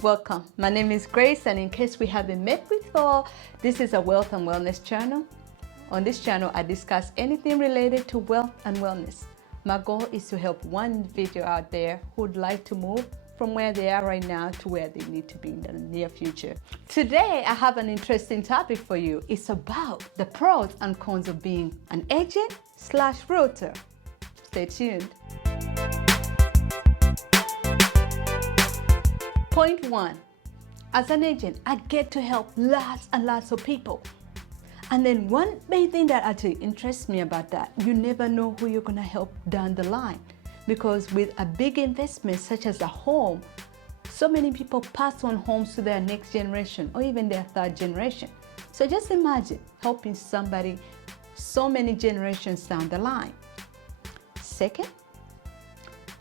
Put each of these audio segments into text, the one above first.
Welcome. My name is Grace, and in case we haven't met before, this is a wealth and wellness channel. On this channel, I discuss anything related to wealth and wellness. My goal is to help one individual out there who'd like to move from where they are right now to where they need to be in the near future. Today, I have an interesting topic for you. It's about the pros and cons of being an agent/realtor. Stay tuned. Point one, as an agent, I get to help lots and lots of people. And then one main thing that actually interests me about that, you never know who you're gonna help down the line. Because with a big investment such as a home, so many people pass on homes to their next generation or even their third generation. So just imagine helping somebody so many generations down the line. Second,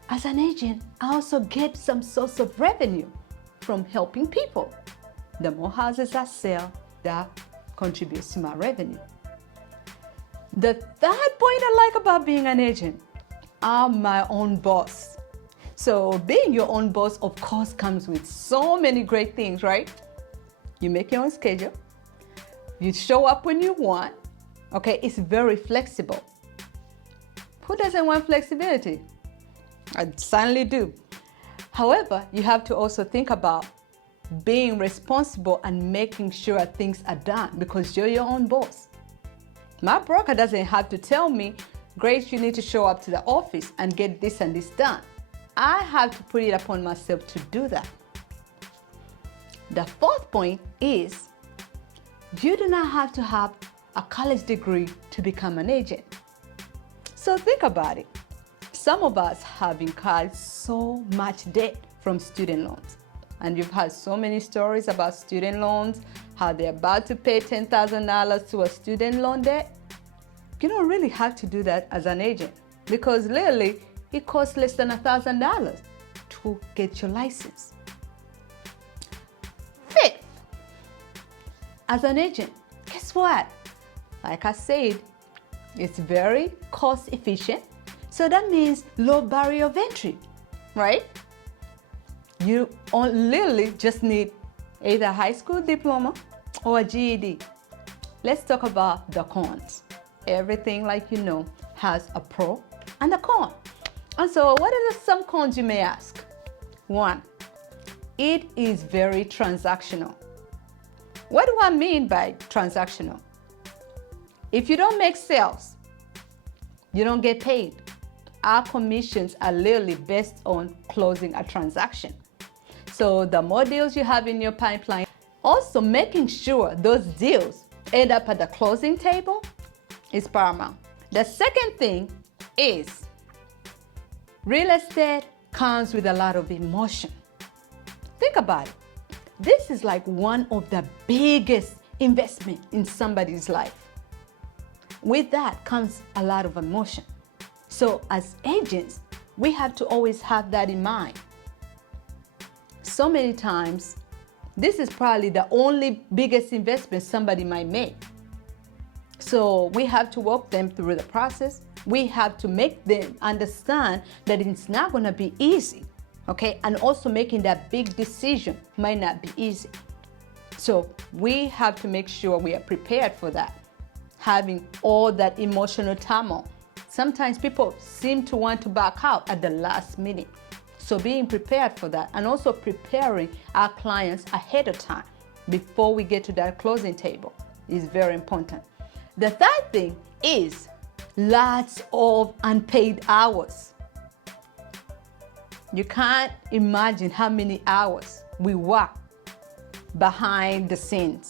as an agent, I also get some source of revenue from helping people. The more houses I sell, that contributes to my revenue. The third point I like about being an agent, I'm my own boss. So being your own boss, of course, comes with so many great things, right? You make your own schedule. You show up when you want. Okay, it's very flexible. Who doesn't want flexibility? I certainly do. However, you have to also think about being responsible and making sure things are done because you're your own boss. My broker doesn't have to tell me, Grace, you need to show up to the office and get this and this done. I have to put it upon myself to do that. The fourth point is you do not have to have a college degree to become an agent. So think about it. Some of us have incurred so much debt from student loans. And you've heard so many stories about student loans, how they're about to pay $10,000 to a student loan debt. You don't really have to do that as an agent because literally it costs less than $1,000 to get your license. Fifth, as an agent, guess what? Like I said, it's very cost efficient. So that means low barrier of entry, right? You literally just need either a high school diploma or a GED. Let's talk about the cons. Everything, like you know, has a pro and a con. And so what are some cons you may ask? One, it is very transactional. What do I mean by transactional? If you don't make sales, you don't get paid. Our commissions are literally based on closing a transaction. So the more deals you have in your pipeline, also making sure those deals end up at the closing table is paramount. The second thing is real estate comes with a lot of emotion. Think about it. This is like one of the biggest investments in somebody's life. With that comes a lot of emotion. So as agents, we have to always have that in mind. So many times, this is probably the only biggest investment somebody might make. So we have to walk them through the process. We have to make them understand that it's not going to be easy, okay? And also making that big decision might not be easy. So we have to make sure we are prepared for that, having all that emotional turmoil. Sometimes people seem to want to back out at the last minute. So being prepared for that and also preparing our clients ahead of time before we get to that closing table is very important. The third thing is lots of unpaid hours. You can't imagine how many hours we work behind the scenes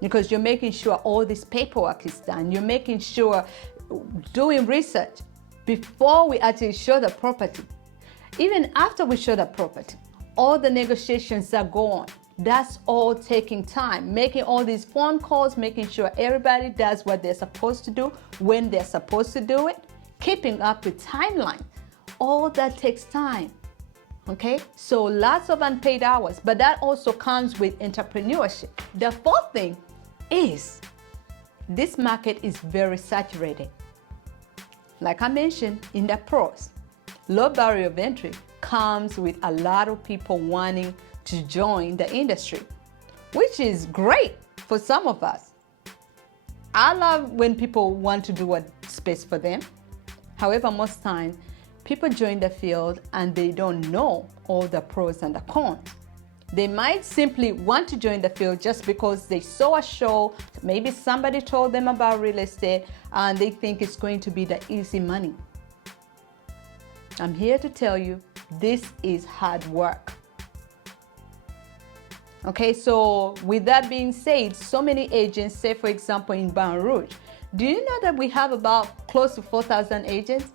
because you're making sure all this paperwork is done. You're making sure doing research before we actually show the property. Even after we show the property, all the negotiations that go on, that's all taking time. Making all these phone calls, making sure everybody does what they're supposed to do, when they're supposed to do it, keeping up with timeline. All that takes time, okay? So lots of unpaid hours, but that also comes with entrepreneurship. The fourth thing is this market is very saturated. Like I mentioned in the pros, low barrier of entry comes with a lot of people wanting to join the industry, which is great for some of us. I love when people want to do what's best for them. However, most times people join the field and they don't know all the pros and the cons. They might simply want to join the field just because they saw a show, maybe somebody told them about real estate, and they think it's going to be the easy money. I'm here to tell you, this is hard work. Okay, so with that being said, so many agents, say for example in Baton Rouge, do you know that we have about close to 4,000 agents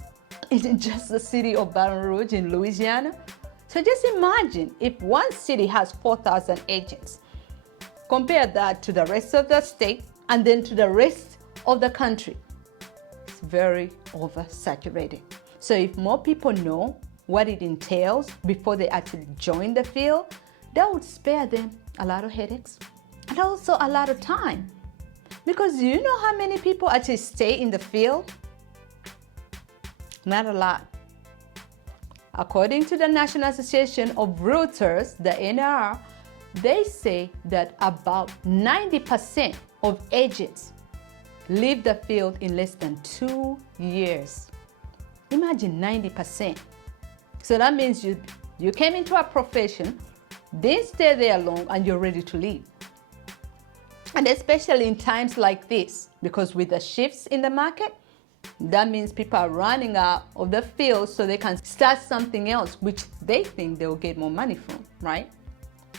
in just the city of Baton Rouge in Louisiana? So just imagine if one city has 4,000 agents. Compare that to the rest of the state and then to the rest of the country. It's very oversaturated. So if more people know what it entails before they actually join the field, that would spare them a lot of headaches and also a lot of time. Because you know how many people actually stay in the field? Not a lot. According to the National Association of Realtors, the NAR, they say that about 90% of agents leave the field in less than 2 years. Imagine 90%. So that means you came into a profession, didn't stay there long, and you're ready to leave. And especially in times like this, because with the shifts in the market, that means people are running out of the field so they can start something else, which they think they will get more money from, right?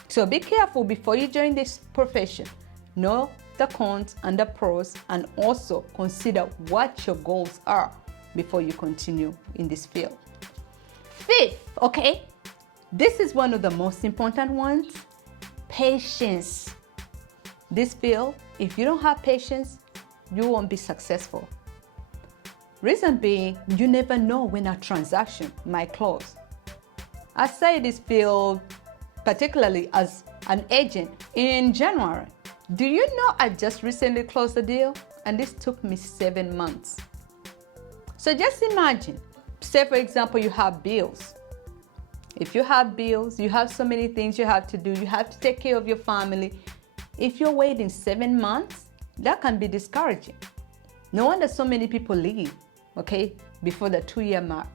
So be careful before you join this profession. Know the cons and the pros, and also consider what your goals are before you continue in this field. Fifth, okay, this is one of the most important ones, patience. This field, if you don't have patience, you won't be successful. Reason being, you never know when a transaction might close. I say this field, particularly as an agent, in January. Do you know I just recently closed a deal and this took me 7 months? So just imagine, say for example, you have bills. If you have bills, you have so many things you have to do, you have to take care of your family. If you're waiting 7 months, that can be discouraging. No wonder so many people leave, okay, before the 2-year mark.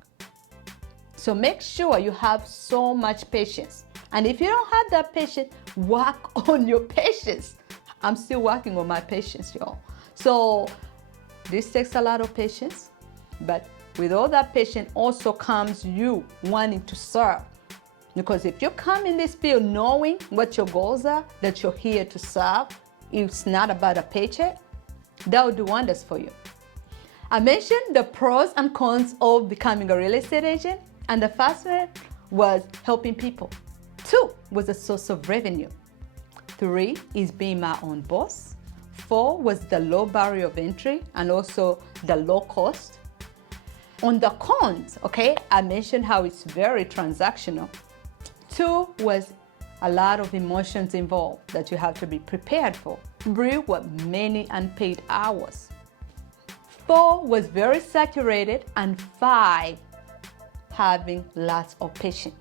So make sure you have so much patience. And if you don't have that patience, work on your patience. I'm still working on my patience, y'all. So this takes a lot of patience, but with all that patience also comes you wanting to serve. Because if you come in this field knowing what your goals are, that you're here to serve, it's not about a paycheck, that will do wonders for you. I mentioned the pros and cons of becoming a real estate agent, and the first one was helping people. 2 was a source of revenue. 3 is being my own boss. 4 was the low barrier of entry and also the low cost. On the cons, okay, I mentioned how it's very transactional. 2 was a lot of emotions involved that you have to be prepared for. 3 were many unpaid hours. 4 was very saturated, and 5, having lots of patience,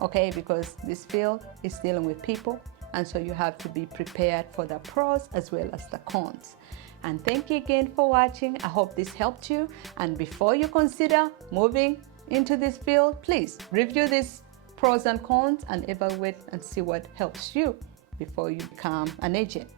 okay, because this field is dealing with people, and so you have to be prepared for the pros as well as the cons. And thank you again for watching. I hope this helped you, and before you consider moving into this field, please review these pros and cons and evaluate and see what helps you before you become an agent.